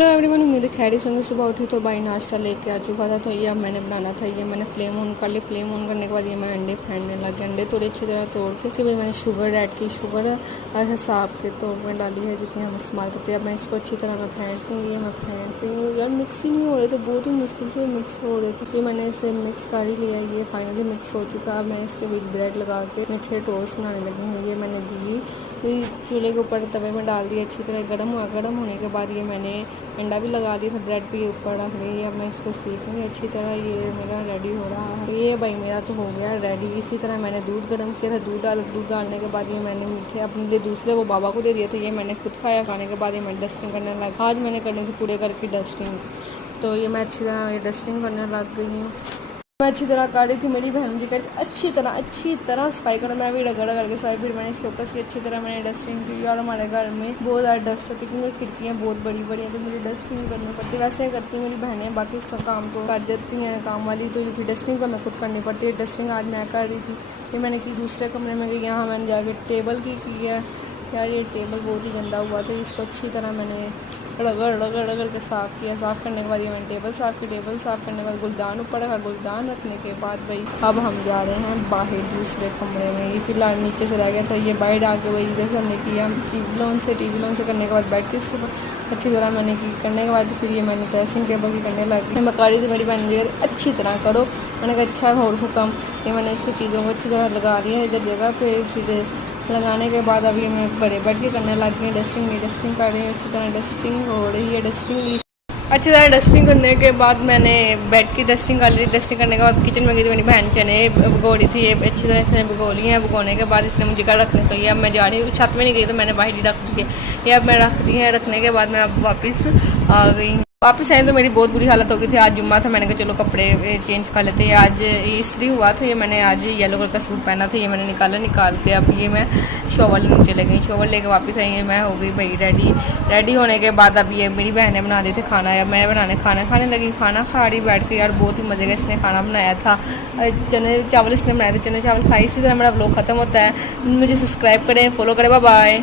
Hello everyone, उम्मीद है खैरियत होंगे। सुबह उठी तो भाई नाश्ता लेके आ चुका था, तो ये अब मैंने बनाना था। ये मैंने फ्लेम ऑन कर ली। फ्लेम ऑन करने के बाद ये मैं अंडे फेंटने लगे। अंडे थोड़े अच्छी तरह तोड़ के इसके बाद मैंने शुगर ऐड की। शुगर हिसाब के तौर में डाली है जितनी हम इस्तेमाल करते हैं। अब मैं इसको अच्छी तरह मैं फेंट लूँगी। मैं फेंट रही हूँ यार, मिक्स ही नहीं हो रहे थे, बहुत ही मुश्किल से मिक्स हो रहे थे। ये मैंने इसे मिक्स कर ही लिया। ये फाइनली मिक्स हो चुका। अब मैं इसके बीच ब्रेड लगा के मीठे टोस्ट बनाने लगी हूँ। ये मैंने घी चूल्हे के ऊपर तवे में डाल दिया, अच्छी तरह गर्म हुआ। गर्म होने के बाद ये मैंने अंडा भी लगा दिया था, ब्रेड भी ऊपर रख ली। अब मैं इसको सीखूँगी अच्छी तरह। ये मेरा रेडी हो रहा है। ये भाई मेरा तो हो गया रेडी। इसी तरह मैंने दूध गर्म किया था। दूध डालने के बाद ये मैंने मीठे अपने लिए दूसरे वो बाबा को दे दिए थे। ये मैंने खुद खाया। खाने के बाद ये मैं डस्टिंग करने लगा। आज मैंने करनी थी पूरे घर की डस्टिंग, तो ये मैं अच्छी तरह ये डस्टिंग करने लग गई हूँ। मैं अच्छी तरह कर रही थी, मेरी बहन जी कहती अच्छी तरह सफाई करो। मैं भी रगड़ रगड़ के सफाई, फिर मैंने फोकस की अच्छी तरह मैंने डस्टिंग की। और हमारे घर में बहुत ज़्यादा डस्ट होती है क्योंकि खिड़कियाँ बहुत बड़ी बड़ी हैं, तो मुझे डस्टिंग करनी पड़ती है। वैसे करती मेरी बहनें, बाकी इसका काम तो कर देती हैं काम वाली, तो ये फिर डस्टिंग तो मैं खुद करनी पड़ती है। डस्टिंग आज मैं कर रही थी। ये मैंने की दूसरे कमरे में गई, यहाँ मैंने जाके टेबल की है। यार ये टेबल बहुत ही गंदा हुआ था, इसको अच्छी तरह मैंने रगड़ के साफ़ किया। साफ़ करने के बाद ये मैंने टेबल साफ़ की। टेबल साफ़ करने के बाद गुलदान ऊपर रखा। गुलदान रखने के बाद भाई अब हम जा रहे हैं बाहर दूसरे कमरे में। ये फिलहाल नीचे से रह गया था, ये बाहर आके वही इधर से हमने किया टीवी लॉन से करने के बाद बैठ के अच्छी तरह मैंने की। करने के बाद फिर ये मैंने ड्रेसिंग टेबल की करने लगी। मैं कर रही थी, मेरी बहन जी अच्छी तरह करो। मैंने कहा अच्छा और हुक्म। ये मैंने इसकी चीज़ों को अच्छी तरह लगा दिया है इधर जगह पे। फिर लगाने के बाद अभी मैं बड़े बैठ के करने लग गई डस्टिंग कर रही हूँ। अच्छी तरह डस्टिंग हो रही है। अच्छी तरह डस्टिंग करने के बाद मैंने बेड की डस्टिंग कर ली। डस्टिंग करने के बाद किचन में गई तो मेरी बहन चने भिगो रही थी। ये अच्छी तरह इसने भिगो ली है। भिगोने के बाद इसने मुझे घर रखने को। अब मैं जा रही हूँ, छत में नहीं गई तो मैंने बाहर ही रख दी है। ये अब मैं रख दी है। रखने के बाद मैं अब वापस आ गई। वापस आई तो मेरी बहुत बुरी हालत हो गई थी। आज जुम्मा था, मैंने कहा चलो कपड़े चेंज कर लेते हैं। आज इस्त्री हुआ था। ये मैंने आज येलो कलर का सूट पहना था, ये मैंने निकाल के अब ये मैं शॉवर लेने चले गई। शॉवर लेके वापस आई है। मैं हो गई भाई रेडी होने के बाद अब ये मेरी बहनें बना रही थी खाना, या मैं खाने लगी। खाना खा रही बैठ के। यार बहुत ही मज़े का इसने खाना बनाया था। चने चावल इसने बनाए थे। चने चावल खाई। इसी तरह मेरा व्लॉग ख़त्म होता है। मुझे सब्सक्राइब करें, फॉलो करें। Bye bye.